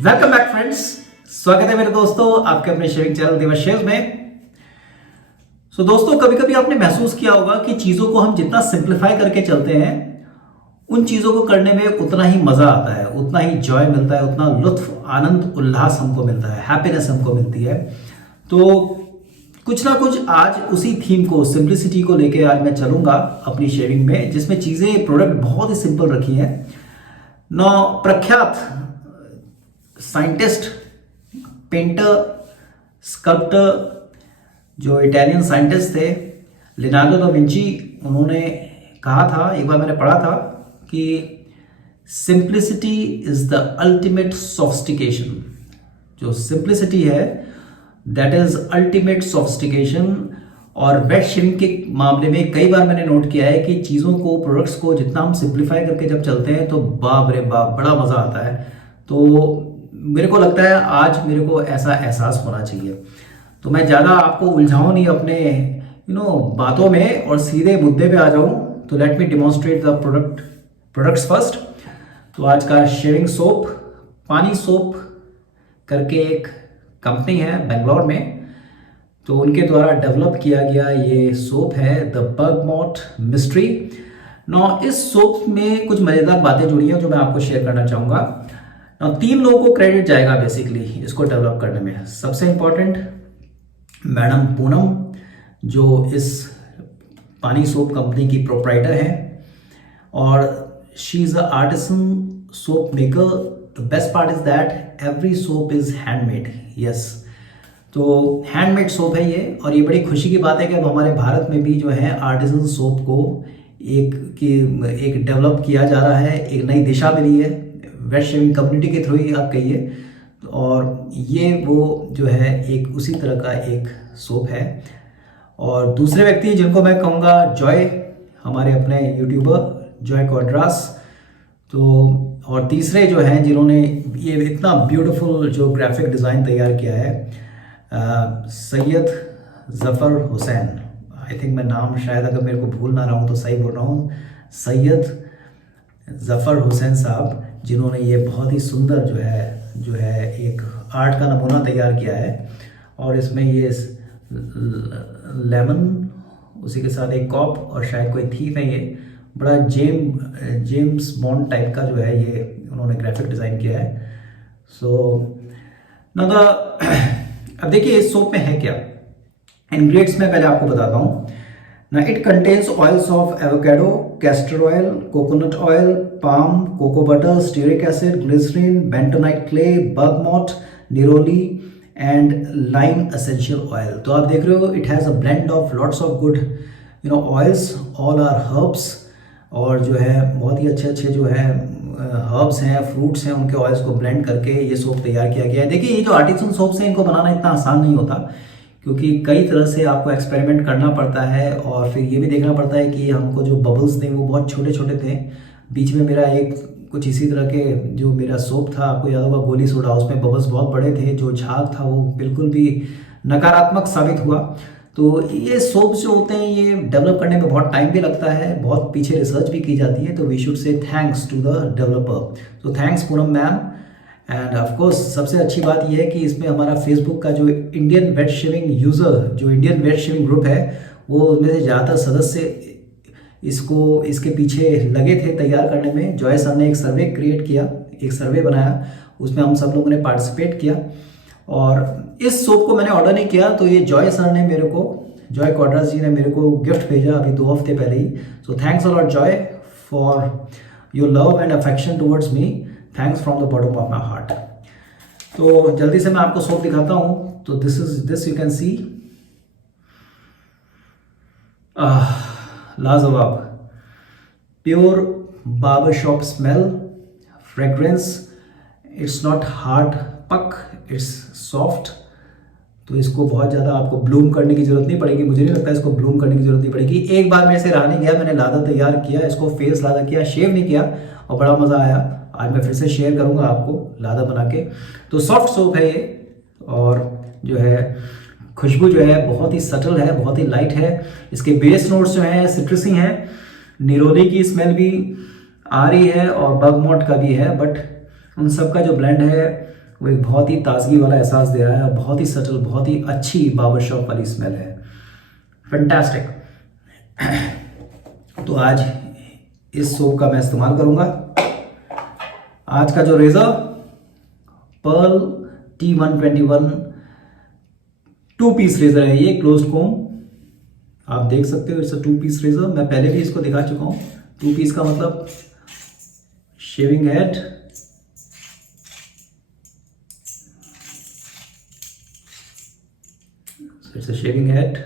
Welcome back friends. स्वागत है मेरे दोस्तों आपके अपने शेविंग चैनल देवर शेव में। दोस्तों, कभी कभी आपने महसूस किया होगा कि चीजों को हम जितना सिंप्लीफाई करके चलते हैं उन चीजों को करने में उतना ही मजा आता है, उतना ही जॉय मिलता है, उतना लुत्फ आनंद उल्लास हमको मिलता है, हैप्पीनेस हमको मिलती है। तो कुछ ना कुछ आज उसी थीम को, सिंप्लिसिटी को लेके आज मैं चलूंगा अपनी शेविंग में, जिसमें चीजें प्रोडक्ट बहुत ही सिंपल रखी हैं। प्रख्यात साइंटिस्ट, पेंटर, स्कल्प्टर, जो इटालियन साइंटिस्ट थे लियोनार्डो दा विंची, उन्होंने कहा था, एक बार मैंने पढ़ा था कि simplicity is the ultimate sophistication. जो सिंप्लिसिटी है दैट इज अल्टीमेट सोफिस्टिकेशन। और वेट शेविंग के मामले में कई बार मैंने नोट किया है कि चीज़ों को, प्रोडक्ट्स को जितना हम सिंप्लीफाई करके जब चलते हैं तो बाप रे बाप बड़ा मज़ा आता है। तो मेरे को लगता है आज मेरे को ऐसा एहसास होना चाहिए। तो मैं ज़्यादा आपको उलझाऊँ नहीं अपने बातों में और सीधे मुद्दे पे आ जाऊँ। तो let me demonstrate the products first. तो आज का शेविंग सोप, पानी सोप करके एक कंपनी है बेंगलोर में, तो उनके द्वारा डेवलप किया गया ये सोप है द बर्गमॉट मिस्ट्री। इस सोप में कुछ मज़ेदार बातें जुड़ी हैं जो मैं आपको शेयर करना चाहूँगा। 3 लोगों को क्रेडिट जाएगा बेसिकली इसको डेवलप करने में। सबसे इम्पोर्टेंट मैडम पूनम, जो इस पानी सोप कंपनी की प्रोप्राइटर हैं, और she is a artisan soap maker. The best part is that every soap is handmade. Yes, तो हैंडमेड सोप है ये, और ये बड़ी खुशी की बात है कि अब हमारे भारत में भी जो है आर्टिसन सोप को एक डेवलप किया जा रहा है, एक नई दिशा मिली है वेट शेविंग कम्युनिटी के थ्रू ही आप कहिए। और ये वो जो है एक उसी तरह का एक सोप है। और दूसरे व्यक्ति जिनको मैं कहूँगा जॉय, हमारे अपने यूट्यूबर जॉय क्वाड्रास। तो और तीसरे जो हैं जिन्होंने ये इतना ब्यूटीफुल जो ग्राफिक डिज़ाइन तैयार किया है, सैयद ज़फ़र हुसैन। आई थिंक मैं नाम शायद अगर मेरे को भूल ना रहा हूँ तो सही बोल रहा हूँ, सैयद ज़फ़र हुसैन साहब, जिन्होंने ये बहुत ही सुंदर जो है एक आर्ट का नमूना तैयार किया है। और इसमें ये लेमन, उसी के साथ एक कॉप और शायद कोई थीफ है। ये बड़ा जेम्स बॉन्ड टाइप का जो है ये उन्होंने ग्राफिक डिज़ाइन किया है। अब देखिए इस सोप में है क्या। इंग्रेडिएंट्स में पहले आपको बताता हूँ। It contains oils of avocado, castor oil, coconut oil, palm, cocoa butter, stearic acid, glycerin, bentonite clay, bergamot, neroli and lime essential oil। तो आप देख रहे हो it has a blend of lots of good oils, all are herbs, और जो है बहुत ही अच्छे जो है हर्ब्स हैं, फ्रूट्स हैं, उनके ऑयल्स को ब्लेंड करके ये सोप तैयार किया गया है। देखिए ये जो आर्टिसन सोप्स हैं इनको बनाना इतना आसान नहीं होता, क्योंकि कई तरह से आपको एक्सपेरिमेंट करना पड़ता है। और फिर ये भी देखना पड़ता है कि हमको जो बबल्स थे वो बहुत छोटे छोटे थे। बीच में मेरा एक कुछ इसी तरह के जो मेरा सोप था, आपको याद होगा गोली सोडा, उसमें बबल्स बहुत बड़े थे, जो झाग था वो बिल्कुल भी नकारात्मक साबित हुआ। तो ये सोप्स जो होते हैं ये डेवलप करने में बहुत टाइम भी लगता है, बहुत पीछे रिसर्च भी की जाती है। तो we should say thanks to the developer. तो thanks Poonam ma'am. And of course सबसे अच्छी बात यह है कि इसमें हमारा फेसबुक का जो इंडियन वेट शेविंग यूज़र, जो इंडियन वेट शेविंग ग्रुप है, वो उनमें से ज़्यादातर सदस्य इसके पीछे लगे थे तैयार करने में। जॉय सर ने एक सर्वे क्रिएट किया, एक सर्वे बनाया, उसमें हम सब लोगों ने पार्टिसिपेट किया। और इस सोप को मैंने ऑर्डर नहीं किया, तो ये जॉय सर ने मेरे को, जॉय क्वाड्रास जी ने मेरे को गिफ्ट भेजा अभी 2 हफ्ते पहले ही। So thanks a lot Joy for your love and affection towards me. Thanks from the bottom of my heart. तो जल्दी से मैं आपको सोप दिखाता हूँ। तो दिस यू कैन सी, लाजवाब, pure barber shop smell, fragrance. It's not hard पक, इट्स सॉफ्ट। तो इसको बहुत ज़्यादा आपको ब्लूम करने की जरूरत नहीं पड़ेगी। मुझे नहीं लगता इसको ब्लूम करने की जरूरत नहीं पड़ेगी। एक बार मेरे से रहा नहीं गया, मैंने लादा तैयार किया, इसको फेस लादा किया, शेव नहीं किया, और बड़ा मज़ा आया। आज मैं फिर से शेयर करूंगा आपको लादा बना के। तो सॉफ्ट सोप है ये, और जो है खुशबू जो है बहुत ही सटल है, बहुत ही लाइट है। इसके बेस नोट्स जो हैं सिट्रसी हैं, निरोली की स्मेल भी आ रही है और बर्गमॉट का भी है, बट उन सब का जो ब्लेंड है वो एक बहुत ही ताजगी वाला एहसास दे रहा है और बहुत ही सटल, बहुत ही अच्छी बाबर शॉप वाली स्मेल है। फैंटास्टिक। तो आज इस सोप का मैं इस्तेमाल करूंगा। आज का जो razor pearl T121 two piece razor है, ये क्लोज्ड कोम आप देख सकते हो। It's a two piece razor. मैं पहले भी इसको दिखा चुका हूँ। टू पीस का मतलब shaving head, it's a shaving head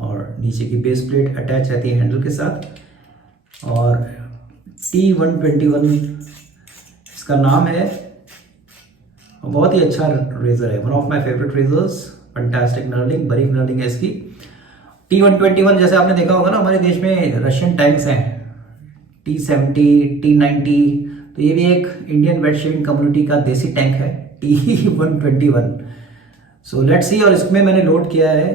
और नीचे की बेस प्लेट अटैच रहती है हैंडल के साथ। और T121 इसका नाम है और बहुत ही अच्छा रेज़र है, one of my favourite razors. Fantastic knurling, बारीक नर्लिंग है इसकी। T121 जैसे आपने देखा होगा ना, हमारे देश में रशियन टैंक्स हैं T70, T90, तो ये भी एक इंडियन वेट शेविंग कम्युनिटी का देसी टैंक है T121। So let's see. और इसमें मैंने लोड किया है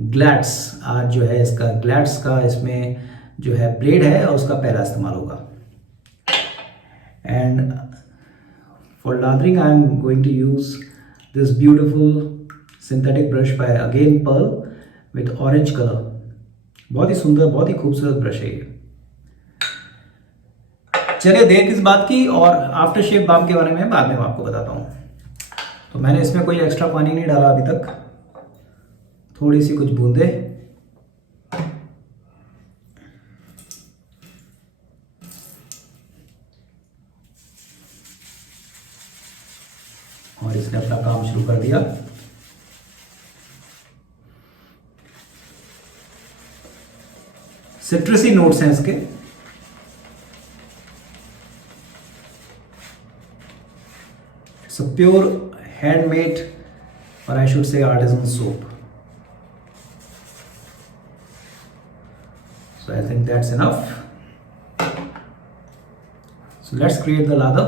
ग्लैड्स। आज जो है इसका ग्लैड्स का इसमें जो है ब्लेड है और उसका पहला इस्तेमाल होगा। And for lathering I am going to use this beautiful synthetic brush by again pearl with orange colour. बहुत ही सुंदर, बहुत ही खूबसूरत ब्रश है ये। चलिए देर किस बात की, और आफ्टर शेव बाम के बारे में बाद में आपको बताता हूँ। तो मैंने इसमें कोई एक्स्ट्रा पानी नहीं डाला अभी तक, थोड़ी सी कुछ बूंदे। और इसने अपना काम शुरू कर दिया। सिट्रसी नोट्स हैं इसके। इट्स अ प्योर हैंडमेड, और I should say artisan soap. So I think that's enough. So let's create the lather.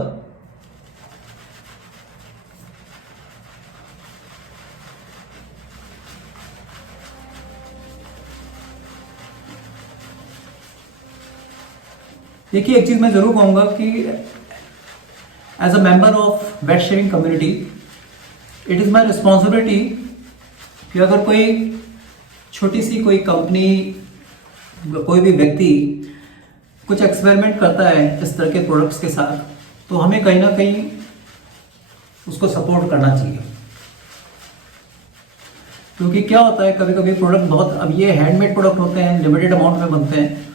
देखिए, एक चीज मैं जरूर कहूंगा कि as a member of wet shaving community it is my responsibility कि अगर कोई छोटी सी कोई कंपनी, कोई भी व्यक्ति कुछ एक्सपेरिमेंट करता है इस तरह के प्रोडक्ट्स के साथ, तो हमें कहीं ना कहीं उसको सपोर्ट करना चाहिए। क्योंकि क्या होता है, कभी कभी प्रोडक्ट बहुत, अब ये हैंडमेड प्रोडक्ट होते हैं, लिमिटेड अमाउंट में बनते हैं,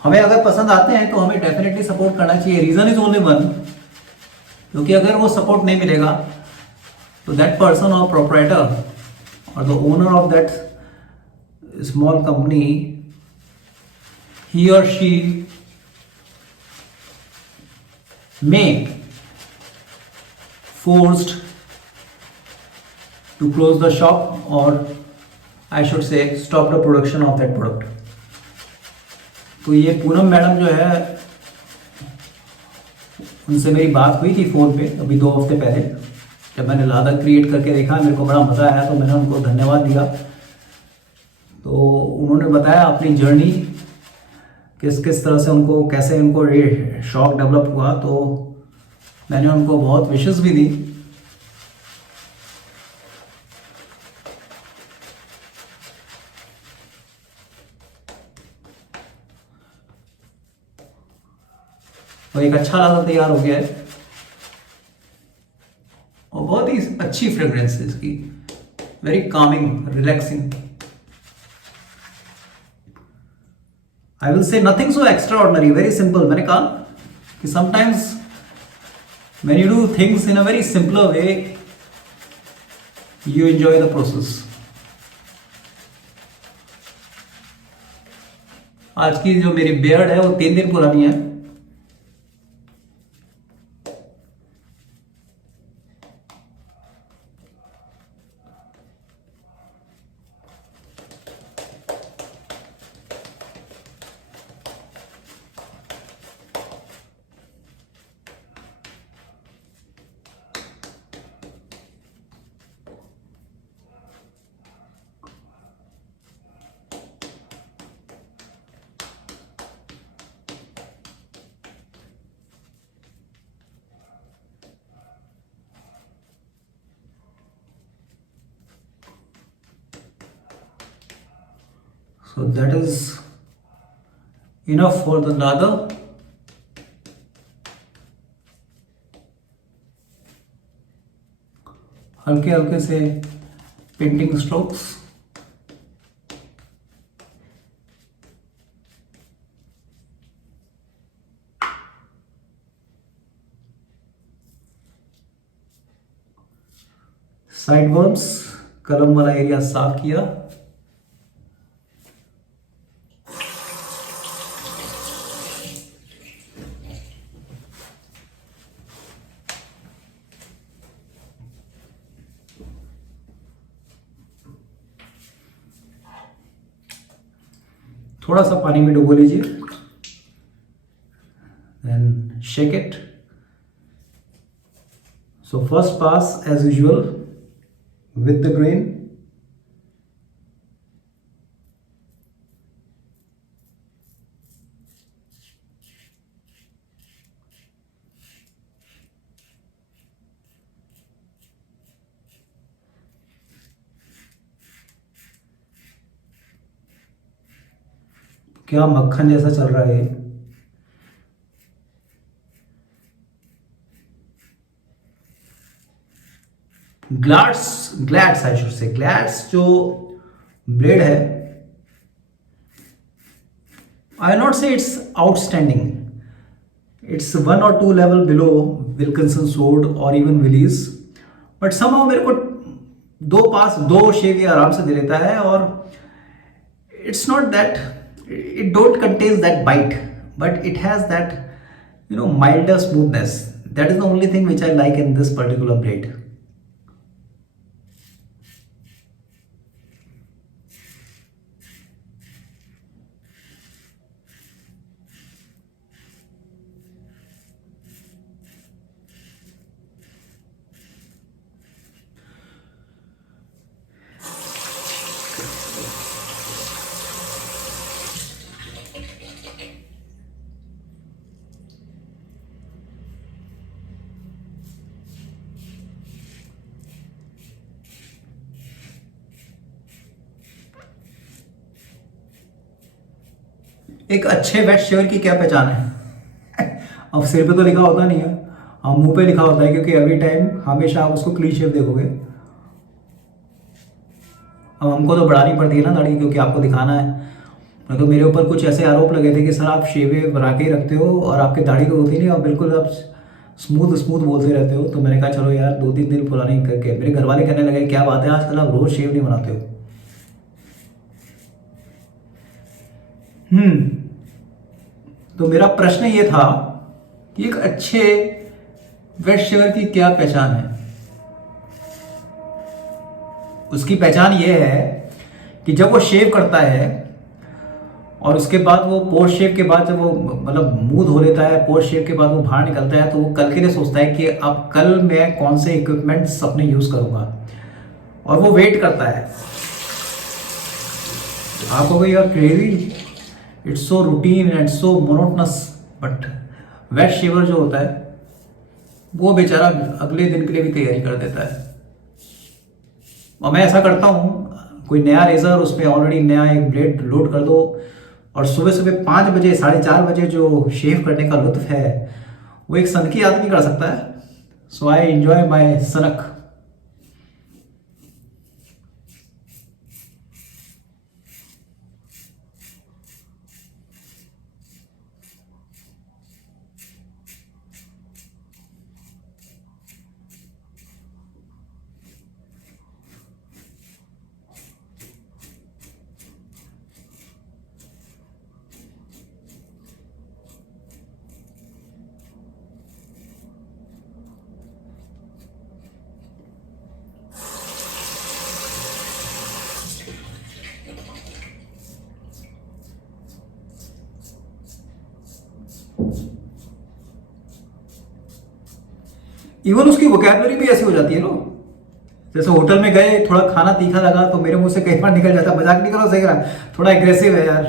हमें अगर पसंद आते हैं तो हमें डेफिनेटली सपोर्ट करना चाहिए। रीजन इज ओनली वन, क्योंकि अगर वो सपोर्ट नहीं मिलेगा तो दैट पर्सन और प्रोप्राइटर और the owner of that small company, he or she may forced to close the shop, or I should say stop the production of that product. तो ये पूनम मैडम जो है, उनसे मेरी बात हुई थी फ़ोन पे अभी 2 हफ्ते पहले, जब मैंने लादा क्रिएट करके देखा, मेरे को बड़ा मज़ा आया, तो मैंने उनको धन्यवाद दिया। तो उन्होंने बताया अपनी जर्नी, किस किस तरह से उनको, कैसे उनको ये शौक डेवलप हुआ। तो मैंने उनको बहुत विशेस भी दी। और एक अच्छा लादा तैयार हो गया है और बहुत ही अच्छी फ्रेग्रेंस है इसकी, very Kameng, relaxing. I will say nothing so extraordinary, very simple. मैंने कहा कि sometimes when you do things in a very simpler way, you enjoy the process. आज की जो मेरी बियर्ड है वो 3 दिन पुरानी है। So that is enough for the lather. हल्के हल्के से पेंटिंग स्ट्रोक्स। साइड वर्म्स, कलम वाला एरिया साफ किया। थोड़ा सा पानी में डुबो लीजिए, then shake it. So first pass as usual with the grain, क्या मक्खन जैसा चल रहा है। ग्लैड्स आई शुड से, ग्लैड्स जो ब्लेड है, आई नॉट से it's outstanding, it's 1 or 2 level below Wilkinson sword और इवन विलीज, बट समहाउ मेरे को दो शेव ये आराम से दे लेता है। और it's not that, it don't contains that bite, but it has that, milder smoothness. That is the only thing which I like in this particular blade. एक अच्छे वेट शेवर की क्या पहचान है? अब सिर पे तो लिखा होता नहीं है, अब मुंह पे लिखा होता है, क्योंकि एवरी टाइम हमेशा आप उसको क्लीन शेव देखोगे। अब हमको तो बढ़ानी पड़ती है ना दाढ़ी, क्योंकि आपको दिखाना है। नहीं तो मेरे ऊपर कुछ ऐसे आरोप लगे थे कि सर आप शेवे बना के ही रखते हो और आपकी दाढ़ी तो होती नहीं और बिल्कुल आप स्मूथ स्मूथ बोलते रहते हो। तो मैंने कहा चलो यार 2-3 दिन पुरानी करके, मेरे घर वाले कहने लगे क्या बात है आजकल आप रोज शेव नहीं बनाते हो। तो मेरा प्रश्न ये था कि एक अच्छे वेट शेवर की क्या पहचान है? उसकी पहचान ये है कि जब वो शेव करता है और उसके बाद वो पोस्ट शेव के बाद जब वो मतलब मुंह धो लेता है, पोस्ट शेव के बाद वो बाहर निकलता है, तो वो कल के लिए सोचता है कि अब कल मैं कौन से इक्विपमेंट्स अपने यूज करूंगा, और वो वेट करता है। आप कहोगे यार crazy, it's so routine and so monotonous, but wet shaver जो होता है वो बेचारा अगले दिन के लिए भी तैयारी कर देता है। और मैं ऐसा करता हूँ, कोई नया रेजर उसमें ऑलरेडी नया एक ब्लेड लोड कर दो और सुबह सुबह 5 बजे 4:30 बजे जो शेव करने का लुत्फ है वो एक सनकी आदमी कर सकता है। सो आई एंजॉय माई सनक। इवन उसकी वोकैबुलरी भी ऐसी हो जाती है नो, जैसे होटल में गए थोड़ा खाना तीखा लगा तो मेरे मुंह से कई बार निकल जाता, मजाक नहीं करो, सही रहा, थोड़ा एग्रेसिव है यार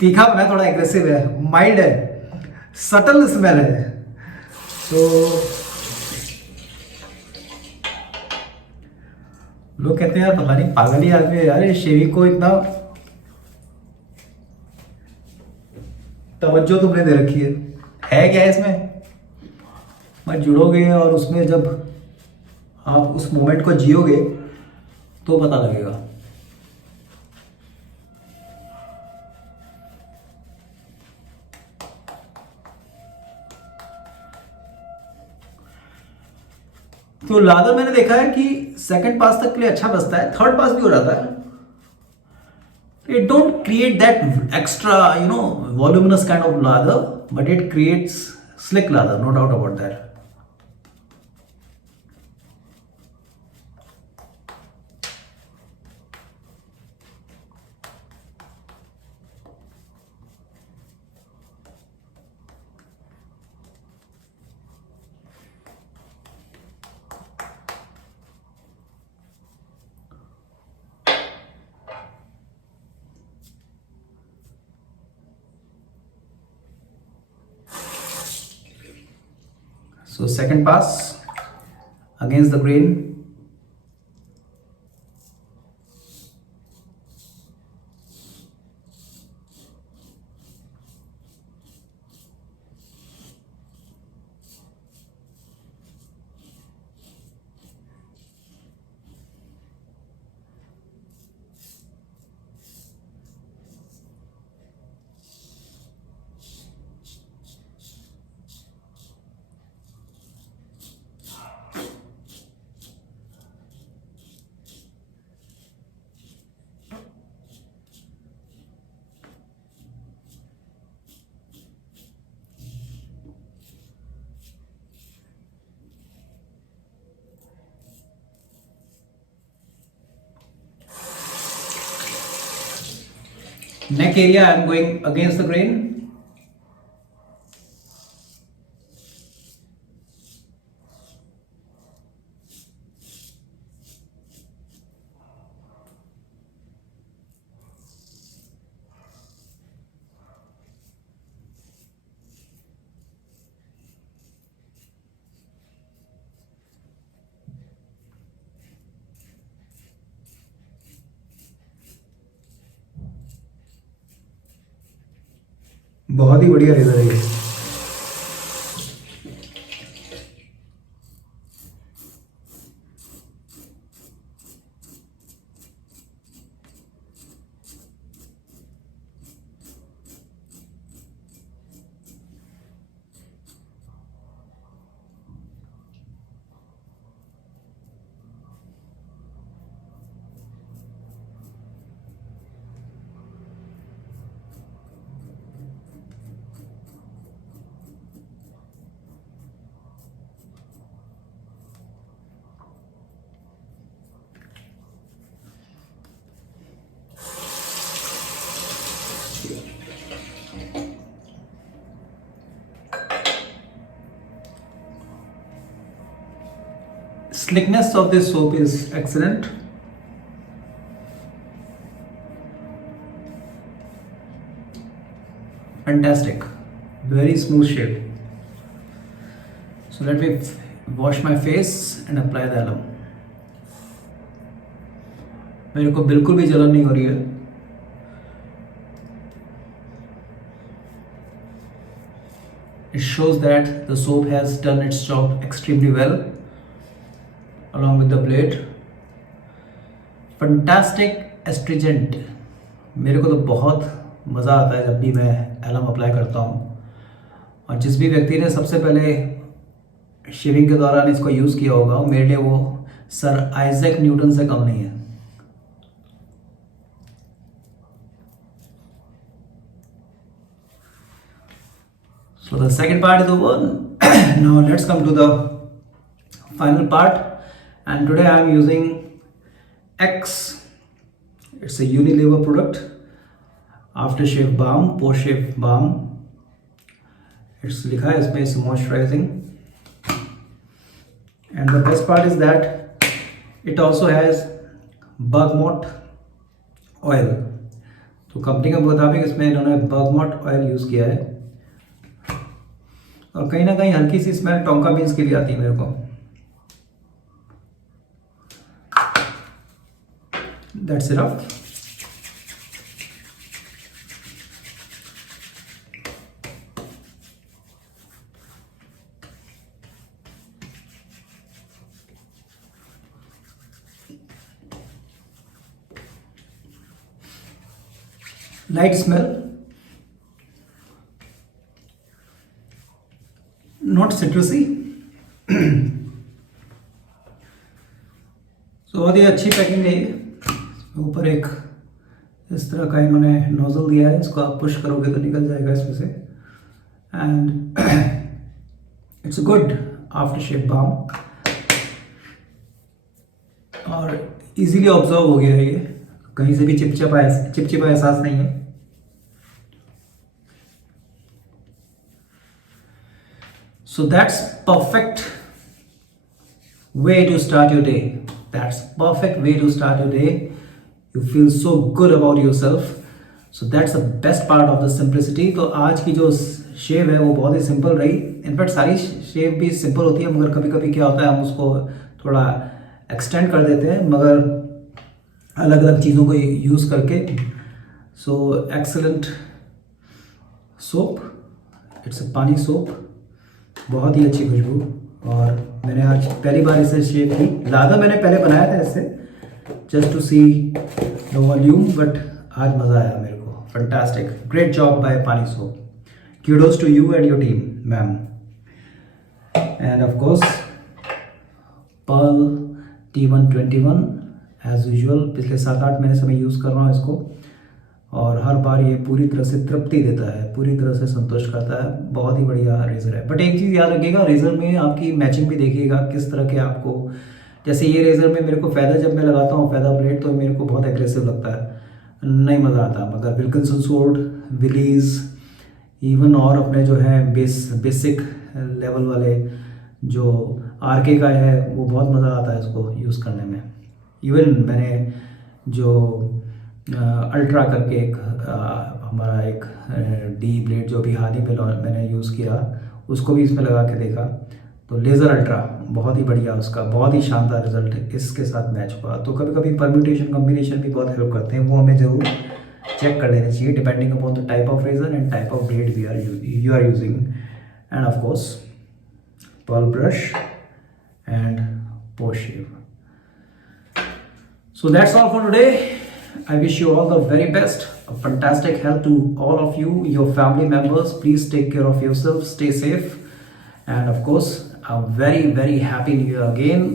तीखा बना, थोड़ा एग्रेसिव है, माइल्ड है, सटल स्मेल है। तो लोग कहते हैं यार पता नहीं पागल ही आदमी है यार, ये शेविंग को इतना तवज्जो तुमने दे रखी है क्या इसमें? मत जुड़ोगे और उसमें जब आप उस मोमेंट को जियोगे तो पता लगेगा। तो लादर मैंने देखा है कि सेकंड पास तक के लिए अच्छा बजता है, थर्ड पास भी हो जाता है। It don't create that extra, voluminous kind of lather, but it creates slick lather, no doubt about that. So second pass against the grain. Neck area, I am going against the grain. बहुत ही बढ़िया laser है ये। Slickness of this soap is excellent. Fantastic, very smooth shave. So let me wash my face and apply the alum. मेरे को बिल्कुल भी जलन नहीं हो रही है। It shows that the soap has done its job extremely well along with the blade. Fantastic astringent. मेरे को तो बहुत मज़ा आता है जब भी मैं एलम अप्लाई करता हूँ, और जिस भी व्यक्ति ने सबसे पहले शेविंग के दौरान इसको यूज़ किया होगा, मेरे लिए वो सर आइजैक न्यूटन से कम नहीं है। So the second part is over. Now let's come to the final part, and today I am using X. It's a Unilever product, aftershave balm, post shave balm. It's लिखा है इसमें, it's moisturizing, and the best part is that it also has bergamot oil. तो company के मुताबिक इसमें इन्होंने bergamot oil use किया है, और कहीं ना कहीं हल्की सी स्मेल टोंका बीन्स के लिए आती है मेरे को। That's enough. light smell, not citrusy. तो बहुत ही अच्छी पैकिंग है ये। ऊपर एक इस तरह का इन्होंने नोजल दिया है, इसको आप पुश करोगे तो निकल जाएगा इसमें से। And it's good after shave balm, और इजीली ऑब्जर्व हो गया है ये, कहीं से भी चिपचिपा एहसास नहीं है। So that's perfect way to start your day. That's perfect way to start your day. You feel so good about yourself. So that's the best part of the simplicity. तो आज की जो शेव है वो बहुत ही सिंपल रही। इनफैक्ट सारी शेव भी सिंपल होती है, मगर कभी कभी क्या होता है हम उसको थोड़ा एक्सटेंड कर देते हैं, मगर अलग अलग चीज़ों को यूज़ करके। सो एक्सेलेंट सोप, इट्स अ पानी सोप, बहुत ही अच्छी खुशबू। और मैंने आज पहली बार इसे शेव की। लादा मैंने पहले बनाया था इससे, just to see the volume, but आज मज़ा आया मेरे को। Fantastic, great job by Paani soap, kudos to you and your team, ma'am. And of course Pearl T121 as usual, पिछले 7-8 महीने से मैं यूज़ कर रहा हूँ इसको, और हर बार ये पूरी तरह से तृप्ति देता है, पूरी तरह से संतुष्ट करता है। बहुत ही बढ़िया रेज़र है। बट एक चीज़ याद रखिएगा, रेज़र में आपकी मैचिंग भी देखिएगा किस तरह के आपको, जैसे ये रेज़र में मेरे को फ़ायदा, जब मैं लगाता हूँ फ़ायदा ब्लेड, तो मेरे को बहुत एग्रेसिव लगता है, नहीं मज़ा आता। मगर विल्किंसन स्वॉर्ड, विलीज़, इवन और अपने जो है बेसिक लेवल वाले जो आरके का है, वो बहुत मज़ा आता है इसको यूज़ करने में। इवन मैंने जो अल्ट्रा करके एक हमारा एक डी ब्लेड जो भी हाल ही में मैंने यूज़ किया, उसको भी इसमें लगा के देखा, तो लेज़र अल्ट्रा बहुत ही बढ़िया, उसका बहुत ही शानदार रिजल्ट इसके साथ मैच हुआ। तो कभी कभी परम्यूटेशन कॉम्बिनेशन भी बहुत हेल्प करते हैं, वो हमें ज़रूर चेक कर लेना चाहिए, depending upon the type of razor and type of blade you are using. And of course pearl brush and post shave. So that's all for today. I wish you all the very best, a fantastic health to all of you, your family members. Please take care of yourself, stay safe, and of course a very very happy new year again.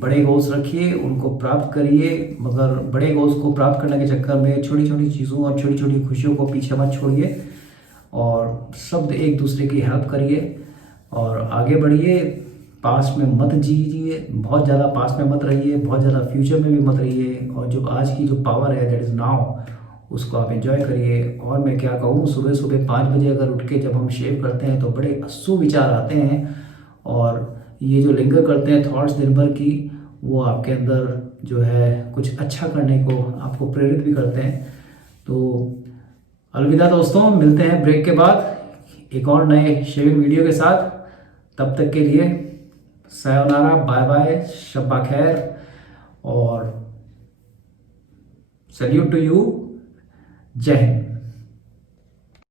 बड़े goals रखिए, उनको प्राप्त करिए, मगर बड़े goals को प्राप्त करने के चक्कर में छोटी छोटी चीज़ों और छोटी छोटी खुशियों को पीछे मत छोड़िए, और सब एक दूसरे की हेल्प करिए और आगे बढ़िए। पास्ट में मत जीजिए, बहुत ज़्यादा पास्ट में मत रहिए, बहुत ज़्यादा फ्यूचर में भी मत रहिए, और जो आज की जो पावर है दैट इज़ नाउ, उसको आप एंजॉय करिए। और मैं क्या कहूँ, सुबह सुबह 5 बजे अगर उठ के जब हम शेव करते हैं तो बड़े सुविचार आते हैं, और ये जो लिंगर करते हैं थॉट्स दिन भर की, वो आपके अंदर जो है कुछ अच्छा करने को आपको प्रेरित भी करते हैं। तो अलविदा दोस्तों, मिलते हैं ब्रेक के बाद एक और नए शेविंग वीडियो के साथ। तब तक के लिए सायोनारा, बाय बाय, शब्बा खैर, और सैल्यूट टू यू, जय हिंद।